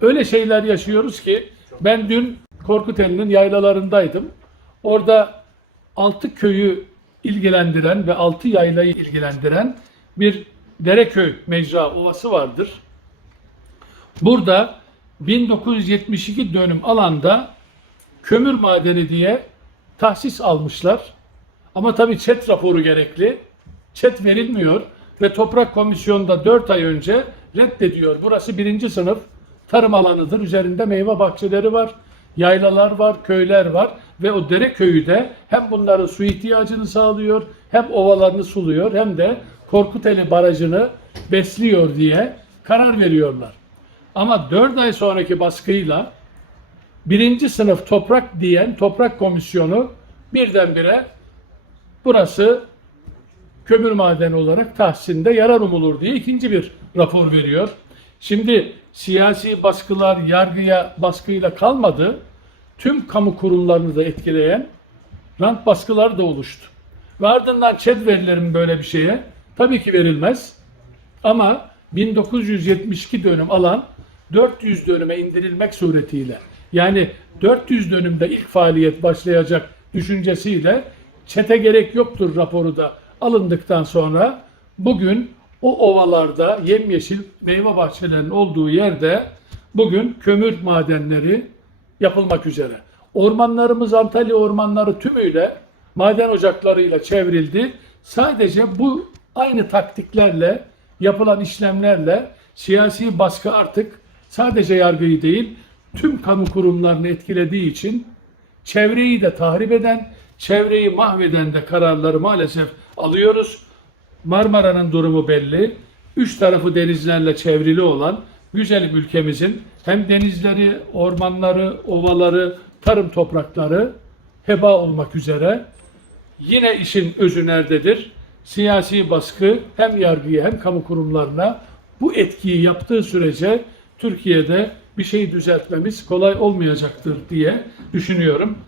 Öyle şeyler yaşıyoruz ki ben dün Korkuteli'nin yaylalarındaydım. Orada altı köyü ilgilendiren ve altı yaylayı ilgilendiren bir Dereköy mecra ovası vardır. Burada 1972 dönüm alanda kömür madeni diye tahsis almışlar. Ama tabii çet raporu gerekli. Çet verilmiyor ve Toprak Komisyonu'nda 4 ay önce reddediyor. Burası birinci sınıf tarım alanıdır. Üzerinde meyve bahçeleri var, yaylalar var, köyler var ve o dere köyü de hem bunların su ihtiyacını sağlıyor, hem ovalarını suluyor, hem de Korkuteli Barajı'nı besliyor diye karar veriyorlar. Ama 4 ay sonraki baskıyla birinci sınıf toprak diyen toprak komisyonu birdenbire burası kömür madeni olarak tahsinde yarar umulur diye ikinci bir rapor veriyor. Şimdi siyasi baskılar yargıya baskıyla kalmadı. Tüm kamu kurumlarını da etkileyen rant baskıları da oluştu. Ve ardından ÇED verilir mi böyle bir şeye? Tabii ki verilmez. Ama 1972 dönüm alan 400 dönüme indirilmek suretiyle yani 400 dönümde ilk faaliyet başlayacak düşüncesiyle çete gerek yoktur raporu da alındıktan sonra bugün o ovalarda yemyeşil meyve bahçelerinin olduğu yerde bugün kömür madenleri yapılmak üzere. Ormanlarımız Antalya ormanları tümüyle maden ocaklarıyla çevrildi. Sadece bu aynı taktiklerle yapılan işlemlerle siyasi baskı artık sadece yargıyı değil tüm kamu kurumlarını etkilediği için çevreyi de tahrip eden, çevreyi mahveden de kararları maalesef alıyoruz. Marmara'nın durumu belli. Üç tarafı denizlerle çevrili olan güzel ülkemizin hem denizleri, ormanları, ovaları, tarım toprakları heba olmak üzere. Yine işin özü nerededir? Siyasi baskı hem yargıya hem kamu kurumlarına bu etkiyi yaptığı sürece Türkiye'de bir şey düzeltmemiz kolay olmayacaktır diye düşünüyorum.